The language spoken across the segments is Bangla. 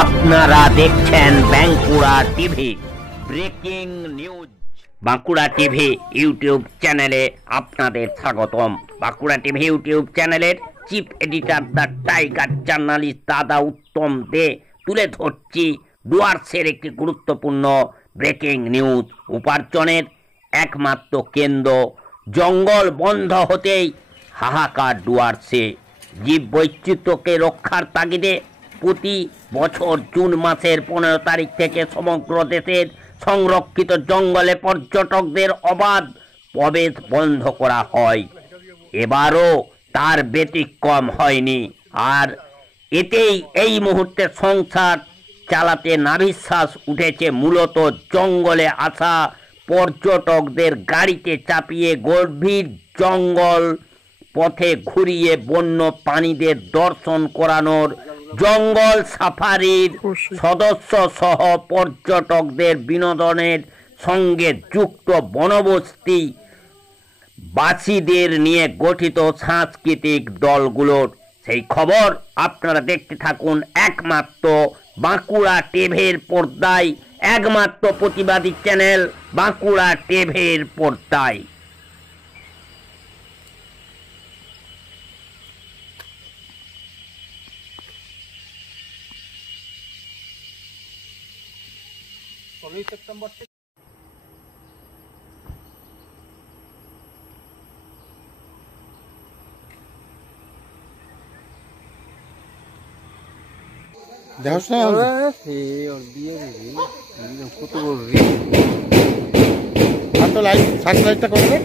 আপনারা দেখছেন Bankura TV breaking news. Bankura TV YouTube চ্যানেলে আপনাদের স্বাগতম। বাঁকুড়া টিভি ইউটিউব চ্যানেলের chief editor the tiger journalist দাদা উত্তম দে তুলে ধরছি ডুয়ার্সের একটি গুরুত্বপূর্ণ ব্রেকিং নিউজ। উপার্জনের একমাত্র কেন্দ্র জঙ্গল বন্ধ হতেই হাহাকার ডুয়ার্সে। জীববৈচিত্র্যকে রক্ষার তাগিদে প্রতি বছর জুন মাসের 15 তারিখ থেকে সমগ্র দেশের সংরক্ষিত জঙ্গলে পর্যটকদের অবাধ প্রবেশ বন্ধ করা হয়। এবারও তার ব্যতিক্রম হয়নি। আর এতেই এই মুহূর্তে সংসার চালাতে নাভিশ্বাস উঠেছে। মূলত জঙ্গলে আসা পর্যটকদের গাড়িতে চাপিয়ে গভীর জঙ্গল পথে ঘুরিয়ে বন্য প্রাণীদের দর্শন করানোর জঙ্গল সাফারির সদস্য সহ পর্যটকদের বিনোদনের সঙ্গে যুক্ত বনবস্তি বাসীদের নিয়ে গঠিত সাংস্কৃতিক দলগুলোর। সেই খবর আপনারা দেখতে থাকুন একমাত্র বাঁকুড়া টিভির পর্দায়, একমাত্র প্রতিবাদী চ্যানেল বাঁকুড়া টিভির পর্দায়। সেপ্টেম্বর থেকে লাইটটা করবে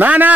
না না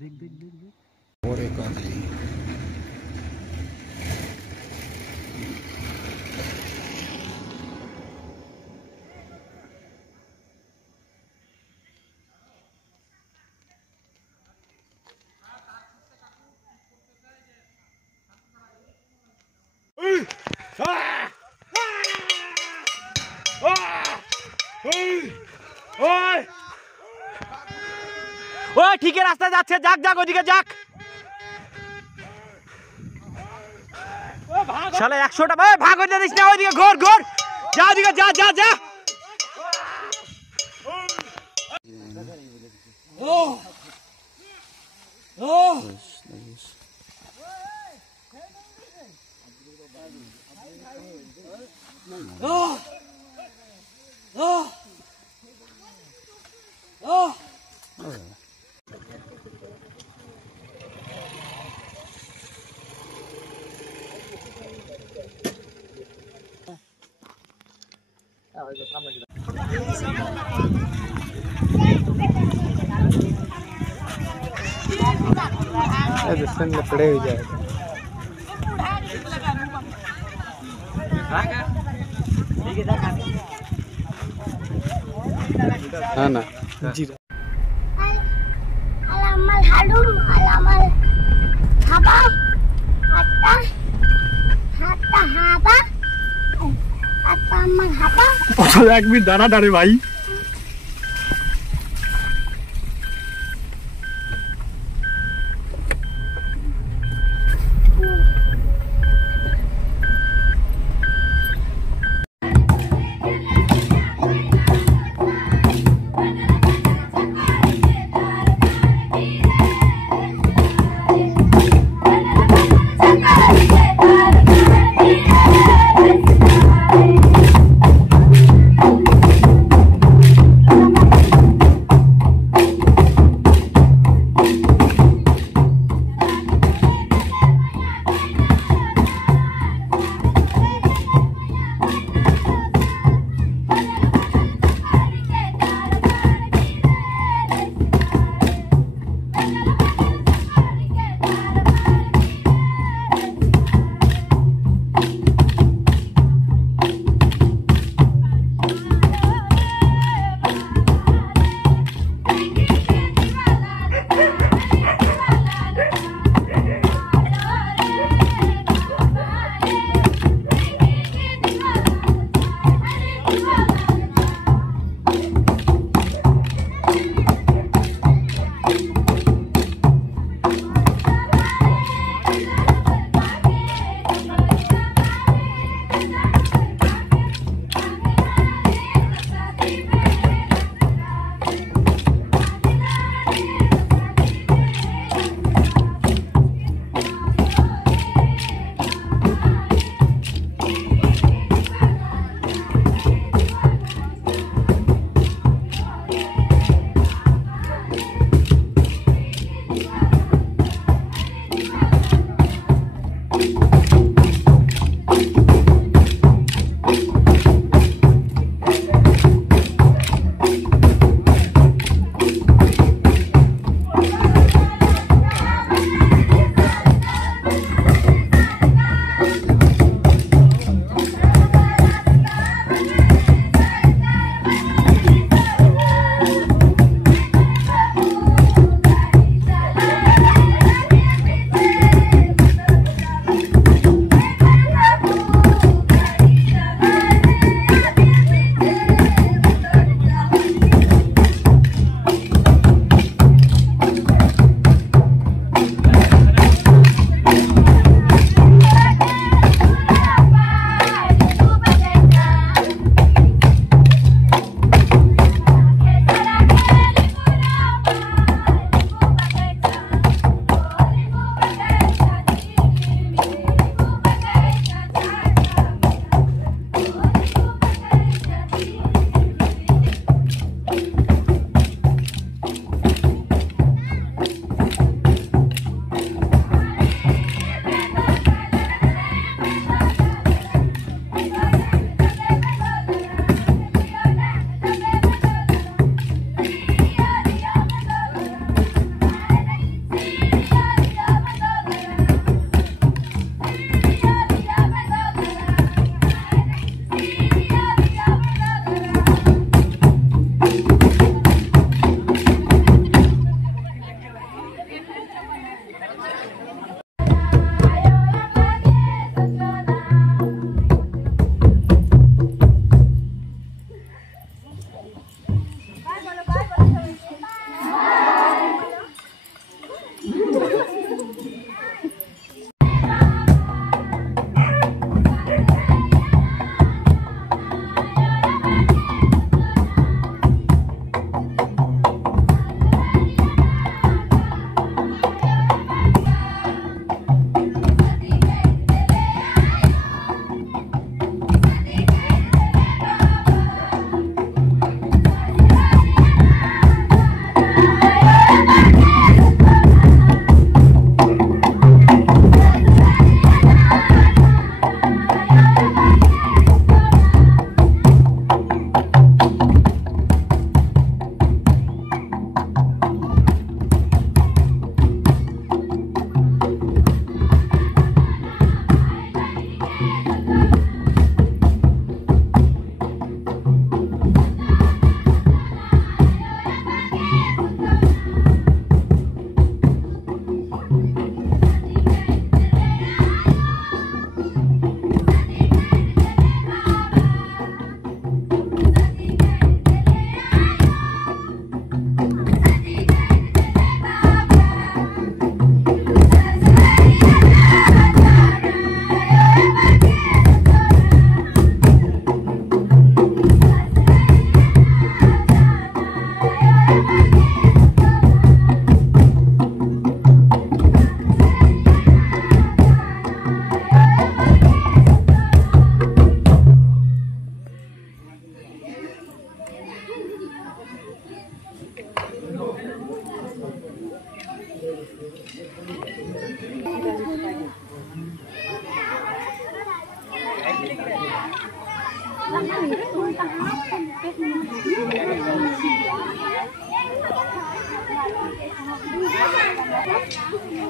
দেখ দেখ দেখ দেখ ওরে কাঁদি ও ঠিকই রাস্তায় যাচ্ছে, যাক যাক ওইদিকে যাক। শালা 100টা ভাগ হয়ে দিস না, ওইদিকে ঘোর ঘোর, যা ওইদিকে যা যা যা। पड़े हुए जाएगा ना जी alamal halum alamal haba hatta hatta haba hatta amal haba এক মিনিট দাঁড়া দাঁড়ে ভাই।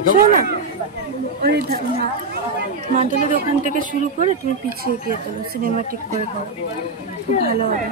শোনো, ওই মাদলের ওখান থেকে শুরু করে তুমি পিছিয়ে গিয়ে তোলো, সিনেমাটিক করে করো, খুব ভালো হবে।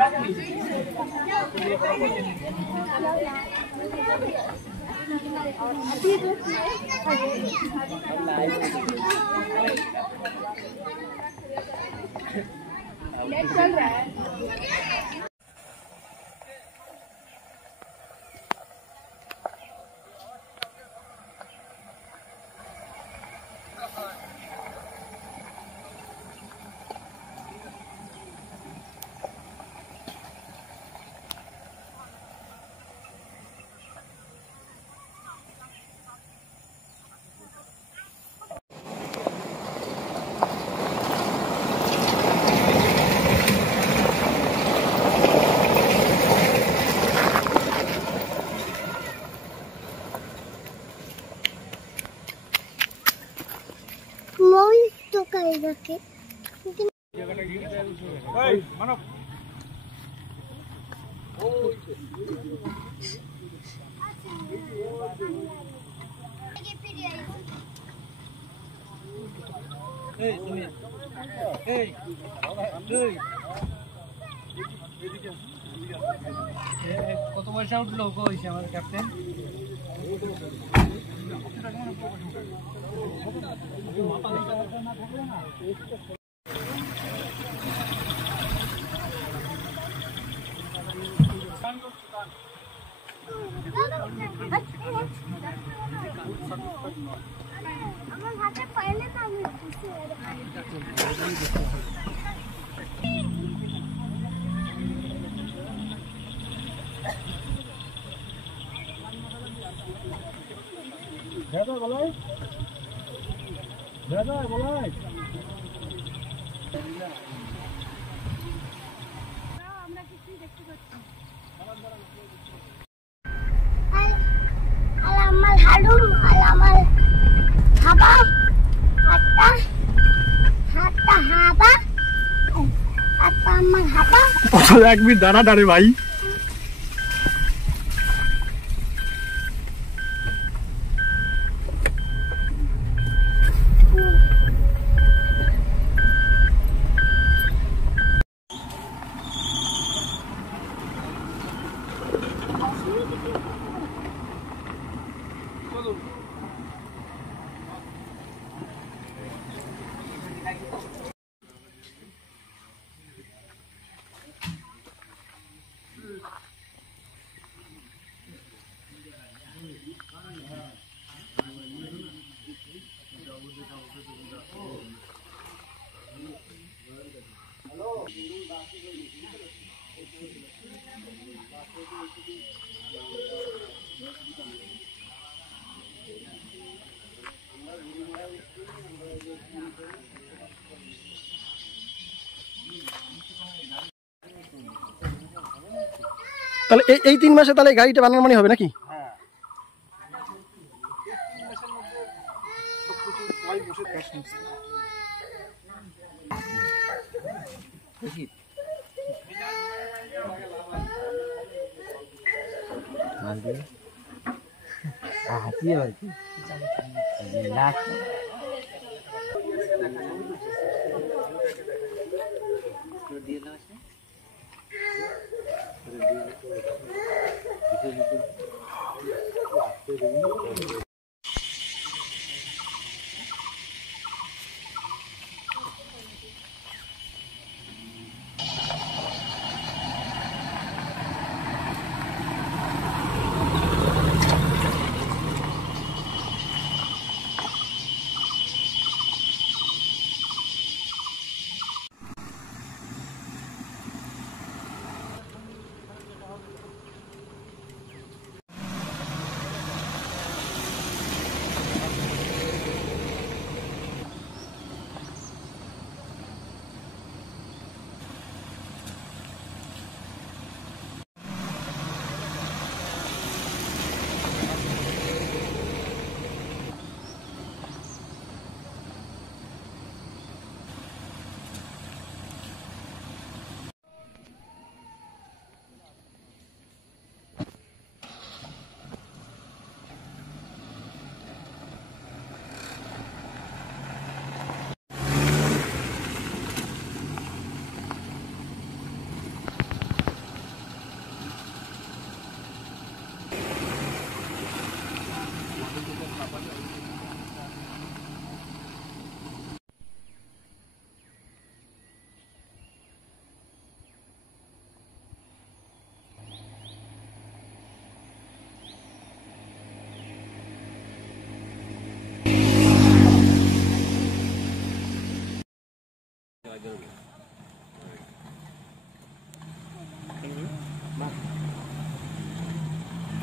तो करेगा के কত পয়সা উঠলো কইছে আমার ক্যাপ্টেন? আমার হাতে পাইলে তো আমি দাদা বলাই দাদা বলাই আমরা কিছু দেখতে পাচ্ছি আমার হালুম আমার হাবা হাতা হাতা হাবা হাতা আমার হাবা এক মিনিট দাঁড়া দাঁড়ে ভাই। তাহলে এই 3 মাসে তাহলে গাড়িটা বানানো মানে হবে নাকি?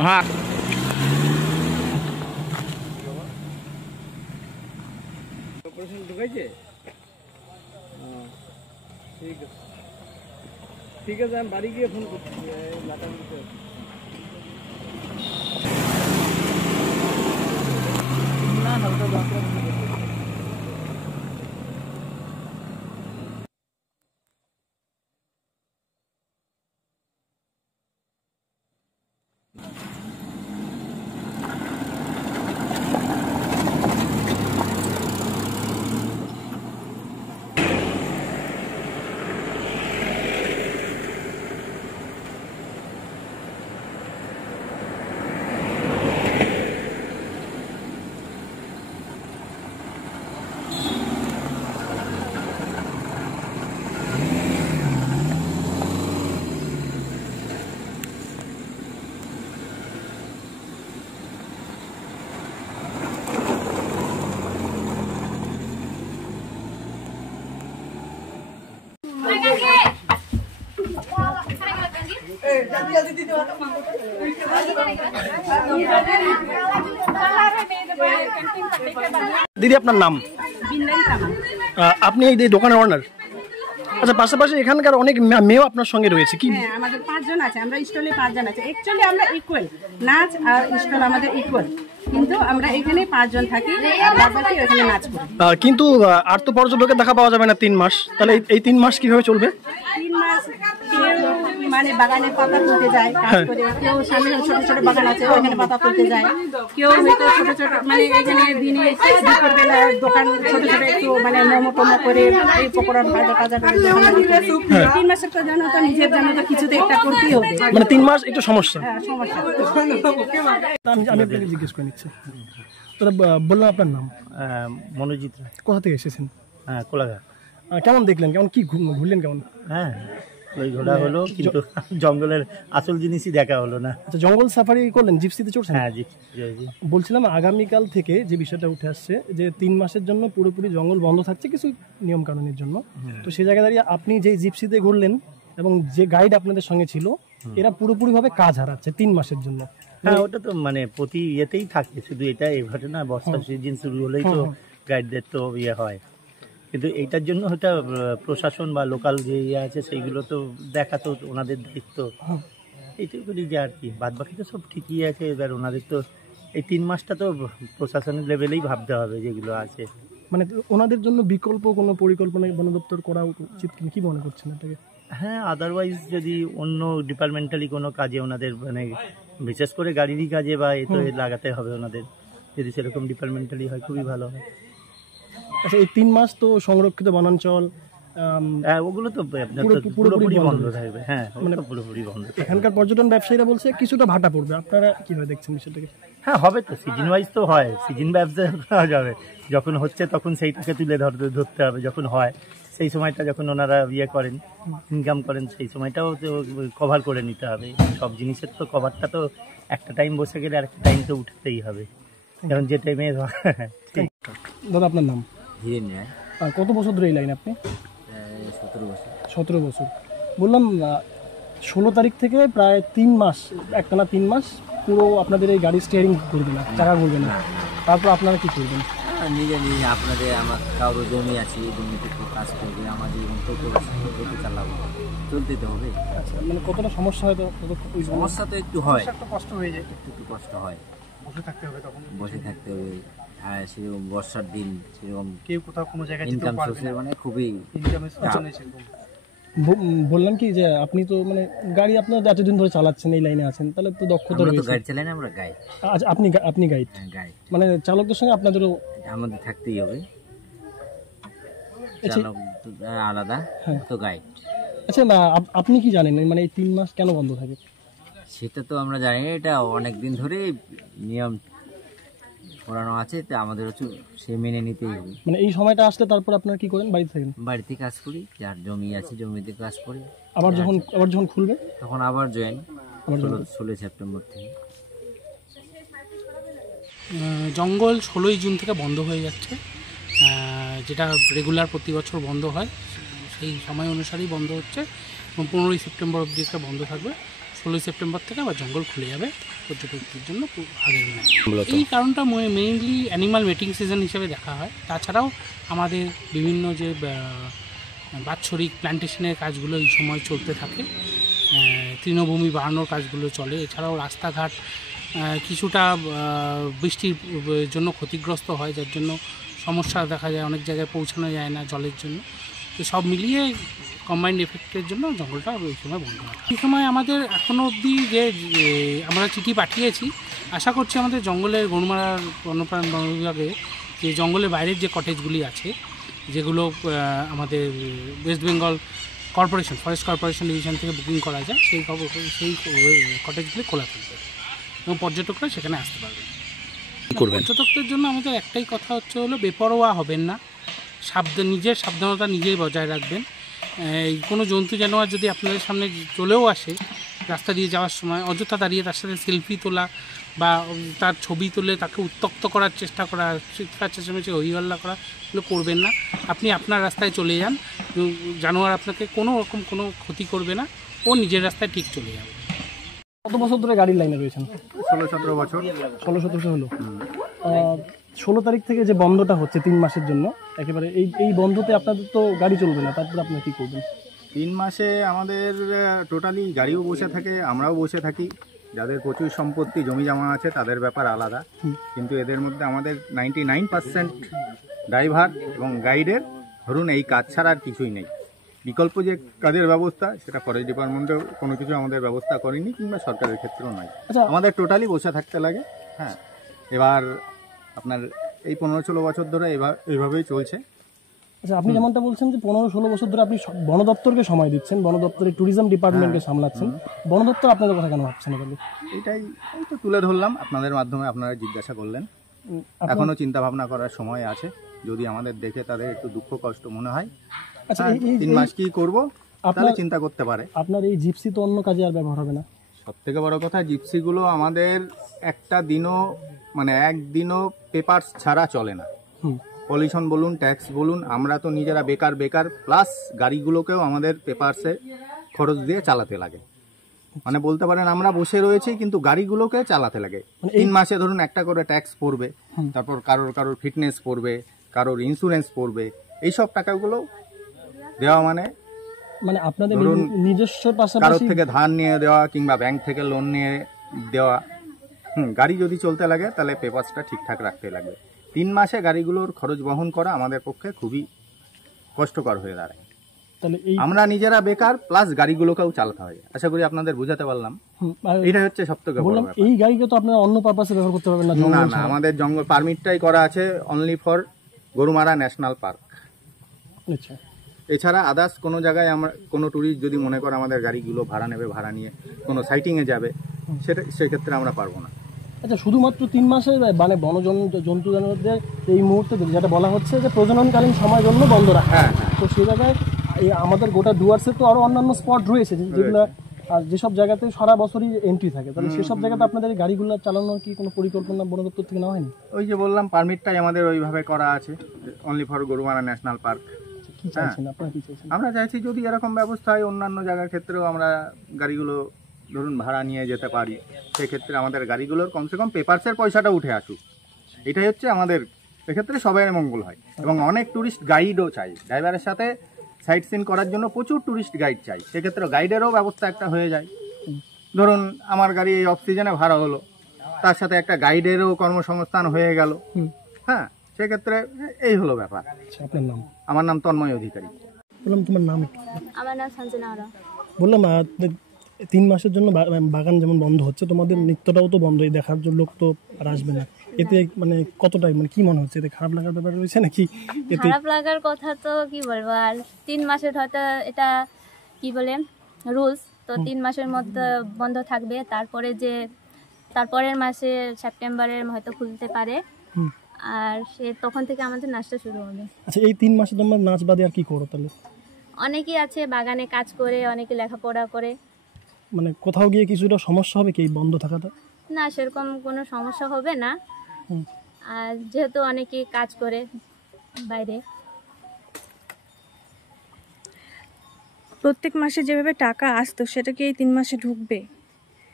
হ্যাঁ অপারেশন ঢুকাইছে। ঠিক আছে ঠিক আছে, আমি বাড়ি গিয়ে ফোন করছি। না না ওটা বাঁকুড়া। দিদি আপনার নাম? আপনি এই দোকানের অনার? আচ্ছা, পাশাপাশি এখানকার অনেক মেয়েও আপনার সঙ্গে রয়েছে কি? হ্যাঁ, আমাদের 5 জন আছে, আমরা স্টলে 5 জন আছে। অ্যাকচুয়ালি আমরা ইকুয়াল, নাচ আর স্টল আমাদের ইকুয়াল, কিন্তু আমরা এখানে 5 জন থাকি আর বাকি ওখানে নাচ করি। কিন্তু আর তো পর্যটকের দেখা পাওয়া যাবে না 3 মাস, তাহলে এই 3 মাস কিভাবে চলবে? 3 মাস কেউ মানে বাগানে পাতা তুলতে যায় কাজ করে, কেউ সামনে ছোট ছোট বাগান আছে ওখানে পাতা তুলতে যায়, কেউ হয়তো ছোট ছোট মানে এখানে দিনে দুপুরবেলা দোকান ছোট ছোট একটু মানে মোমো টোমো করে এই পকোড়া ভাজা টাজা করে 3 মাসের তো জানো তো নিজের জানো তো কিছুতে একটা করতেই হবে, মানে 3 মাস একটু সমস্যা। হ্যাঁ সমস্যা। আমি আপনাকে জিজ্ঞেস করে নিচ্ছি, তাহলে বললাম আপনার নাম? মনোজিৎ। কোথা থেকে এসেছেন? হ্যাঁ, কোলাঘাট। কেমন দেখলেন, কেমন কি ঘুরলেন কেমন? হ্যাঁ, ওই ঘোরা হলো, কিন্তু জঙ্গলের আসল জিনিসই দেখা হলো না। আচ্ছা, জঙ্গল সাফারি করলেন, জিপসিতে চড়ছেন? হ্যাঁ, বলছিলাম আগামীকাল থেকে যে বিষয়টা উঠে আসছে যে 3 মাসের জন্য পুরোপুরি জঙ্গল বন্ধ থাকছে কিছু নিয়ম কানুনের জন্য, তো সেই জায়গায় দাঁড়িয়ে আপনি যে জিপসিতে ঘুরলেন এবং যে গাইড আপনাদের সঙ্গে ছিল এরা পুরোপুরিভাবে কাজ হারাচ্ছে 3 মাসের জন্য। হ্যাঁ, ওটা তো মানে প্রতি ইয়েতেই থাকে, শুধু এটা এই ঘটনা বর্ষার সিজন শুরু হলেই তো গাইডদের তো ইয়ে হয়, কিন্তু এইটার জন্য হয়তো প্রশাসন বা লোকাল যে ইয়ে আছে সেইগুলো তো দেখা তো ওনাদের দায়িত্ব, এইটুকুনি যে আর কি, বাদ বাকি তো সব ঠিকই আছে। এবার ওনাদের তো এই 3 মাসটা তো প্রশাসনের লেভেলেই ভাবতে হবে যেগুলো আছে, মানে ওনাদের জন্য বিকল্প কোনো পরিকল্পনা বন দপ্তর করা উচিত কি মনে করছেন এটাকে? হ্যাঁ, আদারওয়াইজ যদি অন্য ডিপার্টমেন্টালি কোনো কাজে ওনাদের মানে বিশেষ করে গাড়িরই কাজে বা এ তো লাগাতে হবে ওনাদের, যদি সেরকম ডিপার্টমেন্টালি হয় খুবই ভালো হয়। আচ্ছা, এই 3 মাস তো সংরক্ষিত বনাঞ্চল ওগুলো তো পুরোপুরি বন্ধ থাকবে। হ্যাঁ, মানে পুরোপুরি বন্ধ। এখানকার পর্যটন ব্যবসায়ীরা বলছে কিছুটা ভাটা পড়বে, আপনারা কিভাবে দেখছেন বিষয়টাকে? হ্যাঁ, হবে তো, সিজন ওয়াইজ তো হয়, সিজন ব্যবসা করা যাবে, যখন হচ্ছে তখন সেইটাকে তুলে ধরতে হবে, যখন হয় সেই সময়টা যখন ওনারা ইয়ে করেন ইনকাম করেন সেই সময়টাও তো কভার করে নিতে হবে। সব জিনিসের তো কভারটা তো একটা টাইম বসে গেলে আর একটা টাইম তো উঠতেই হবে, কারণ যে টাইমে। দাদা আপনার নাম? হিরেন রায়। কত বছর ধরে এই লাইন আপনি? 17 বছর। 17 বছর। বললাম 16 তারিখ থেকে প্রায় 3 মাস, একটানা 3 মাস পুরো আপনাদের এই গাড়ি স্টিয়ারিং করবে না, চাকা ঘুরবে না, তারপর আপনারা কি করবেন? নিজে আপনাদের আমার কারো জমি আছে, জমিতে কাজ করবে, আমাদের টোটো চালাবো, চলতে তো হবে। আচ্ছা, মানে কতটা সমস্যা হয়? তো সমস্যা তো একটু হয়, কষ্ট হয়ে যায়, একটু কষ্ট হয়, বসে থাকতে হবে, তখন বসে থাকতে হবে। আর সেরকম বর্ষার দিন সেরকম কেউ কোথাও কোনো জায়গায় ইনকাম সোর্সের মানে খুবই বললাম কি যে আপনি তো মানে গাড়ি আপনার এতদিন ধরে চালাচ্ছেন, এই লাইনে আছেন, তাহলে তো দক্ষতা রয়েছে। গাড়ি চালাই না আমরা, গাইড। আচ্ছা, আপনি গাইড? গাইড মানে চালকদের সঙ্গে আপনাদেরও আমাদের থাকতেই হবে, চালক আলাদা তো গাইড। আচ্ছা, না আপনি কি জানেন মানে এই 3 মাস কেন বন্ধ থাকে? সেটা তো আমরা জানি না, এটা অনেক দিন ধরে নিয়ম করানো আছে, তো আমাদের হচ্ছে সে মেনে নিতেই হবে। মানে এই সময়টা আসলে তারপর আপনারা কি করেন? বাড়িতে থাকেন? বাড়িতে কাজ করি, যার জমি আছে জমিতে কাজ করি। আবার যখন খুলবে তখন আবার জয়েন 16 সেপ্টেম্বর থেকে। জঙ্গল 16ই জুন থেকে বন্ধ হয়ে যাচ্ছে, যেটা রেগুলার প্রতি বছর বন্ধ হয়। সেই সময় অনুসারেই বন্ধ হচ্ছে এবং 15ই সেপ্টেম্বর অবধি একটা বন্ধ থাকবে। 16ই সেপ্টেম্বর থেকে আবার জঙ্গল খুলে যাবে পর্যটকদের জন্য আগের নয়। এই কারণটা মেইনলি অ্যানিমাল মেটিং সিজন হিসেবে দেখা হয়। তাছাড়াও আমাদের বিভিন্ন যে বাৎসরিক প্ল্যান্টেশনের কাজগুলো এই সময় চলতে থাকে, তৃণভূমি বাড়ানোর কাজগুলো চলে। এছাড়াও রাস্তাঘাট কিছুটা বৃষ্টির জন্য ক্ষতিগ্রস্ত হয়, যার জন্য সমস্যা দেখা যায়, অনেক জায়গায় পৌঁছানো যায় না জলের জন্য। তো সব মিলিয়ে কম্বাইন্ড এফেক্টের জন্য জঙ্গলটা ওই সময় বন্ধ হয়। এই সময় আমাদের এখনও অবধি যে আমরা চিঠি পাঠিয়েছি, আশা করছি আমাদের জঙ্গলের গরুমারার বন্যপ্রাণ বিভাগে যে জঙ্গলের বাইরের যে কটেজগুলি আছে, যেগুলো আমাদের West Bengal corporation, forest corporation division থেকে বুকিং করা যায়, সেই কটেজগুলি খোলা থাকবে এবং পর্যটকরা সেখানে আসতে পারবে। পর্যটকদের জন্য আমাদের একটাই কথা হচ্ছে হলো বেপরোয়া হবেন না, নিজের সাবধানতা নিজেই বজায় রাখবেন। কোনো জন্তু জানোয়ার যদি আপনাদের সামনে চলেও আসে রাস্তা দিয়ে যাওয়ার সময়, অযথা দাঁড়িয়ে তার সাথে সেলফি তোলা বা তার ছবি তুলে তাকে উত্ত্যক্ত করার চেষ্টা করা, চিৎকার চেঁচামেচি হইহল্লা করা, এগুলো করবেন না। আপনি আপনার রাস্তায় চলে যান, জানোয়ার আপনাকে কোনো রকম কোনো ক্ষতি করবে না, ও নিজের রাস্তায় ঠিক চলে যাবে। কত বছর ধরে গাড়ির লাইনে রয়েছেন? 16-17 বছর। 16-17 হলো। 16 তারিখ থেকে যে বন্ধটা হচ্ছে 3 মাসের জন্য, একেবারে এই বন্ধতে আপনাদের তো গাড়ি চলবে না, তারপরে আপনারা কী করবেন? 3 মাসে আমাদের টোটালি গাড়িও বসে থাকে, আমরাও বসে থাকি। যাদের প্রচুর সম্পত্তি জমি জমা আছে তাদের ব্যাপার আলাদা, কিন্তু এদের মধ্যে আমাদের 99% ড্রাইভার এবং গাইডের ধরুন এই কাজ ছাড়া আর কিছুই নেই। বিকল্প যে কাজের ব্যবস্থা সেটা ফরেস্ট ডিপার্টমেন্টেও কোনো কিছু আমাদের ব্যবস্থা করেনি, কিংবা সরকারের ক্ষেত্রেও নয়। আমাদের টোটালি বসে থাকতে লাগে। হ্যাঁ, এবার আপনার এই 15-16 বছর ধরে এইভাবেই চলছে। আচ্ছা, আপনি যেমনটা বলছেন যে 15-16 বছর ধরে আপনি বন দপ্তরকে সময় দিচ্ছেন, বন দপ্তরের ট্যুরিজম ডিপার্টমেন্টকে সামলাচ্ছেন, বন দপ্তর আপনাদের কথা কেন ভাবছেন? এটাই তো তুলে ধরলাম আপনাদের মাধ্যমে, আপনারা জিজ্ঞাসা করলেন। এখনো চিন্তা ভাবনা করার সময় আছে, যদি আমাদের দেখে তাদের একটু দুঃখ কষ্ট মনে হয়, আচ্ছা 3 মাস কি করবো তাহলে চিন্তা করতে পারে। আপনার এই জিপসি তো অন্য কাজে আর ব্যবহার হবে না? সব থেকে বড় কথা, জিপসিগুলো আমাদের একটা দিনও মানে একদিনও পেপারস ছাড়া চলে না। পলিউশন বলুন, ট্যাক্স বলুন, আমরা তো নিজেরা বেকার প্লাস গাড়িগুলোকেও আমাদের পেপারসে খরচ দিয়ে চালাতে লাগে। মানে বলতে পারেন আমরা বসে রয়েছি কিন্তু গাড়িগুলোকে চালাতে লাগে। 3 মাসে ধরুন একটা করে ট্যাক্স পড়বে, তারপর কারোর ফিটনেস পড়বে, কারোর ইন্স্যুরেন্স পড়বে, এইসব টাকাগুলো দেওয়া মানে আপনাদের নিজস্ব পাশাপাশি কারোর থেকে ধার নিয়ে দেওয়া কিংবা ব্যাংক থেকে লোন নিয়ে দেওয়া। গাড়ি যদি চলতে লাগে তাহলে পেপারসটা ঠিকঠাক রাখতে লাগবে। 3 মাসে গাড়িগুলোর খরচ বহন করা আমাদের পক্ষে খুবই কষ্টকর হয়ে দাঁড়ায়। আমরা নিজেরা বেকার প্লাস গাড়িগুলোকেও চালাতে হয়। আশা করি আপনাদের বুঝাতে পারলাম। এটা হচ্ছে সবথেকে বড় ব্যাপার। এই গাড়িকে তো আপনারা অন্য পারপাসে ব্যবহার করতে পারবেন না? না, আমাদের জঙ্গল পারমিটটাই করা আছে only for Gorumara national park. আচ্ছা, এছাড়া আদার্স কোনো জায়গায় আমরা কোনো ট্যুরিস্ট যদি মনে করে আমাদের গাড়িগুলো ভাড়া নেবে, ভাড়া নিয়ে কোনো সাইটিংয়ে যাবে, সেক্ষেত্রে আমরা পারবো না। আচ্ছা, শুধুমাত্র 3 মাসে মানে জন্তু জানোয়ারদের এই মুহূর্তে যেটা বলা হচ্ছে যে প্রজননকালীন সময়ের জন্য বন্ধ রাখা। হ্যাঁ, তো সেই জায়গায় আমাদের গোটা ডুয়ার্সে তো আরো অন্যান্য স্পট রয়েছে যেগুলো, আর যেসব জায়গাতে সারা বছরই এন্ট্রি থাকে, তাহলে সেসব জায়গাতে আপনাদের গাড়িগুলো চালানোর কি কোনো পরিকল্পনা বন দপ্তর থেকে নেওয়া হয়নি? ওই যে বললাম, পারমিটটাই আমাদের ওইভাবে করা আছে only for Gorumara national park. কি চাইছেন আপনারা? কি চাইছেন? আমরা চাইছি যদি এরকম ব্যবস্থা হয় অন্যান্য জায়গার ক্ষেত্রেও আমরা গাড়িগুলো ধরুন ভাড়া নিয়ে যেতে পারি, সেক্ষেত্রে আমাদের গাড়িগুলোর কমসে কম পেপারসের পয়সাটা উঠে আসুক। এটাই হচ্ছে আমাদের এক্ষেত্রে সবাই মঙ্গল হয়। এবং অনেক ট্যুরিস্ট গাইডও চাই, ড্রাইভারের সাথে সাইট সিন করার জন্য প্রচুর ট্যুরিস্ট গাইড চাই, সেক্ষেত্রে গাইডেরও ব্যবস্থা একটা হয়ে যায়। ধরুন আমার গাড়ি এই অফ সিজনে ভাড়া হলো, তার সাথে একটা গাইডেরও কর্মসংস্থান হয়ে গেল। হ্যাঁ, সেক্ষেত্রে এই হলো ব্যাপার। আপনার নাম? আমার নাম তন্ময় অধিকারী। বললাম তোমার নাম? আমার নাম সঞ্জনা আরা। বললাম 3 মাসের জন্য বাগান যেমন বন্ধ হচ্ছে, তোমাদের নিত্যটাও তো বন্ধ, এই দেখার জন্য লোক তো আর আসবে না। এতে মানে কতটাই মানে কি মনে হচ্ছে, এতে খারাপ লাগার ব্যাপার রয়েছে নাকি? খারাপ লাগার কথা তো কি বলবো, আর 3 মাসের হয়তো এটা কি বলে রুলস, তো 3 মাসের মধ্যে বন্ধ থাকবে। তারপরের মাসে সেপ্টেম্বরের হয়তো খুলতে পারে, আর তখন থেকে আমাদের নাচটা শুরু হবে। আচ্ছা, এই 3 মাসে তোমরা নাচ বাদে আর কি করো তাহলে? অনেকেই আছে বাগানে কাজ করে, অনেকে লেখাপড়া করে। মানে কোথাও গিয়ে কিছুটা সমস্যা হবে কি এই বন্ধ থাকাটা? না, সেরকম কোনো সমস্যা হবে না। আর যেহেতু অনেকেই কাজ করে বাইরে। প্রত্যেক মাসে যেভাবে টাকা আসতো সেটা কি এই 3 মাসে ঢুকবে?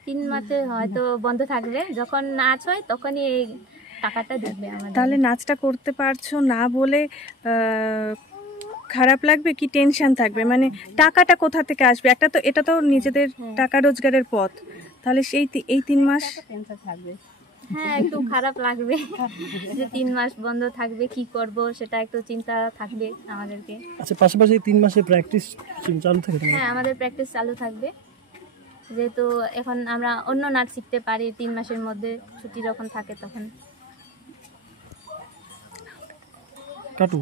3 মাসে হয়তো বন্ধ থাকবে, যখন নাচ হয় তখনই এই টাকাটা দিবে আমাদের। তাহলে নাচটা করতে পারছো না বলে খারাপ লাগবে কি টেনশন থাকবে? মানে টাকাটা কোথা থেকে আসবে? এটা তো নিজেদের টাকা রোজগারের পথ, তাহলে এই 3 মাস টেনশন থাকবে। হ্যাঁ, একটু খারাপ লাগবে যে 3 মাস বন্ধ থাকবে, কি করব সেটা একটু চিন্তা থাকবে আমাদেরকে। আচ্ছা, পাশাপাশি 3 মাসে প্র্যাকটিস চালু থাকে? হ্যাঁ, আমাদের প্র্যাকটিস চালু থাকবে, যেহেতু এখন আমরা অন্য নাচ শিখতে পারি 3 মাসের মধ্যে, ছুটি যখন থাকে তখন। काटू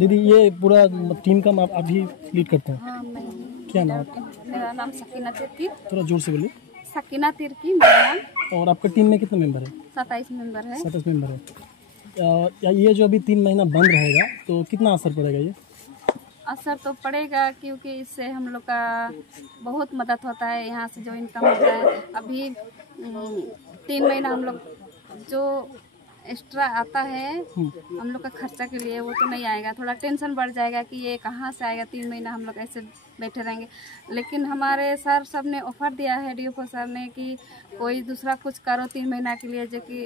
दीदी, ये पूरा टीम का आप अभी लीड करते हैं? हाँ, मैं। क्या नाम आपका? मेरा नाम सकीना तिर्की। थोड़ा जोर से बोलिए। सकीना तिर्की मेरा नाम। और आपका टीम में कितने मेंबर है? 27 मेंबर है। 27 मेंबर है। ये जो अभी 3 महीना बंद रहेगा तो कितना असर पड़ेगा? ये असर तो पड़ेगा, क्योंकि इससे हम लोग का बहुत मदद होता है, यहाँ से जो इनकम होता है। अभी 3 महीना हम लोग जो एक्स्ट्रा आता है हम लोग का खर्चा के लिए, वो तो नहीं आएगा। थोड़ा टेंशन बढ़ जाएगा कि ये कहाँ से आएगा, 3 महीना हम लोग ऐसे बैठे रहेंगे। लेकिन हमारे सर सब ने ऑफर दिया है, डीओपो सर ने, कि कोई दूसरा कुछ करो 3 महीना के लिए, जो कि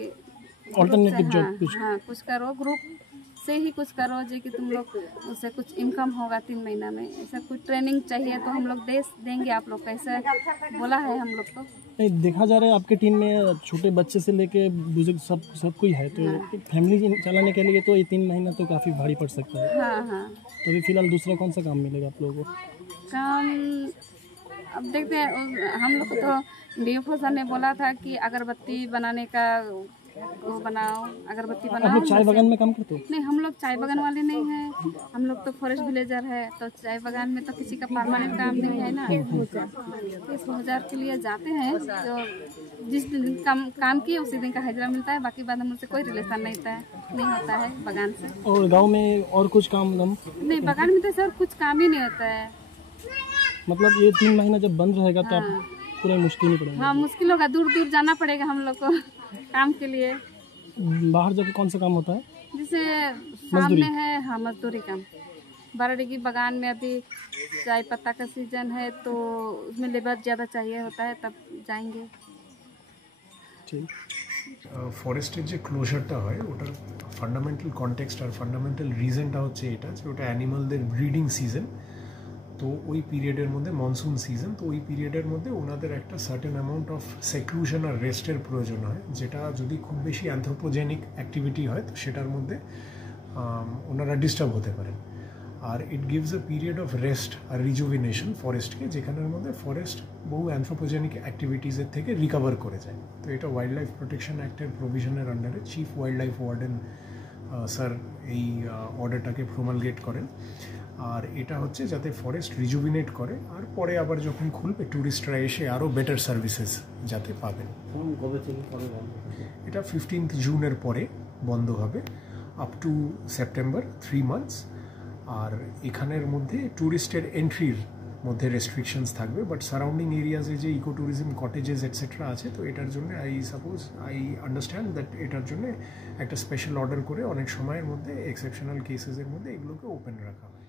ऑल्टरनेटिव जॉब कुछ। हाँ, कुछ करो, ग्रुप से ही कुछ करो, जो कि तुम लोग उससे कुछ इनकम होगा 3 महीना में। ऐसा कुछ ट्रेनिंग चाहिए तो हम लोग देंगे आप लोग, कैसे बोला है हम लोग को। नहीं, देखा जा रहा है आपके टीम में छोटे बच्चे से लेके बुजुर्ग सब कोई है, तो फैमिली चलाने के लिए तो ये 3 महीना तो काफ़ी भारी पड़ सकता है। हाँ हाँ। तो अभी फिलहाल दूसरा कौन सा काम मिलेगा आप लोगों को? काम अब देखते हैं। हम लोग को तो डीएफओ सर ने बोला था कि अगरबत्ती बनाने का वो बनाओ, अगरबत्ती आप बनाओ। लोग चाय बागान में काम करते हो? नहीं, हम लोग चाय बागान वाले नहीं हैं, हम लोग तो फॉरेस्ट विलेजर है, तो चाय बागान में तो किसी का परमानेंट काम नहीं है ना। 10,000 के लिए जाते हैं, तो जिस दिन काम किए उसी दिन का हाजिरा मिलता है, बाकी बाद हम लोग से कोई रिलेशन नहीं होता है बागान से। और गांव में और कुछ काम नहीं, बागान में तो सर कुछ काम ही नहीं होता है। मतलब ये 3 महीना जब बंद रहेगा तो आप पूरा मुश्किल नहीं पड़ेगा? हाँ, मुश्किल होगा, दूर दूर जाना पड़ेगा हम लोग को काम के लिए। बाहर जाके कौन सा काम होता है? जैसे सामने है, हाँ, मजदूरी काम। बाराडीगी बागान में अभी चाय पत्ता का सीजन है, तो उसमें लेबर ज़्यादा चाहिए होता है, तब जाएंगे। ठीक। ফরেস্টের যে ক্লোজারটা হয় ওটার ফান্ডামেন্টাল কনটেক্সট আর ফান্ডামেন্টাল রিজনটা হচ্ছে এটা যে ওটা অ্যানিমালদের ব্রিডিং সিজন। তো ওই পিরিয়ডের মধ্যে মনসুন সিজন, তো ওই পিরিয়ডের মধ্যে ওনাদের একটা সার্টেন অ্যামাউন্ট অফ সেক্লুশন আর রেস্টের প্রয়োজন হয়, যেটা যদি খুব বেশি অ্যানথ্রোপোজেনিক অ্যাক্টিভিটি হয় তো সেটার মধ্যে ওনারা ডিস্টার্ব হতে পারেন। আর it gives a period of rest আর রিজুভিনেশন ফরেস্টকে, যেখানের মধ্যে ফরেস্ট বহু অ্যানথ্রোপোজেনিক অ্যাক্টিভিটিসের থেকে রিকভার করে যায়। তো এটা ওয়াইল্ড লাইফ প্রোটেকশন অ্যাক্টের প্রভিশনের আন্ডারে chief wild life warden sir এই অর্ডারটাকে প্রমালগেট করেন। আর এটা হচ্ছে যাতে ফরেস্ট রিজুভিনেট করে, আর পরে আবার যখন খুলবে ট্যুরিস্টরা এসে আরও বেটার সার্ভিসেস যাতে পাবেন। এটা 15 জুনের পরে বন্ধ হবে আপ টু সেপ্টেম্বর, 3 মান্থস। আর এখানের মধ্যে ট্যুরিস্টের এন্ট্রির মধ্যে রেস্ট্রিকশনস থাকবে, বাট সারাউন্ডিং এরিয়াজে যে ইকো ট্যুরিজম কটেজেস এটসেট্রা আছে, তো এটার জন্য আই আন্ডারস্ট্যান্ড দ্যাট এটার জন্য একটা স্পেশাল অর্ডার করে অনেক সময়ের মধ্যে এক্সেপশনাল কেসেসের মধ্যে এগুলোকে ওপেন রাখা হয়।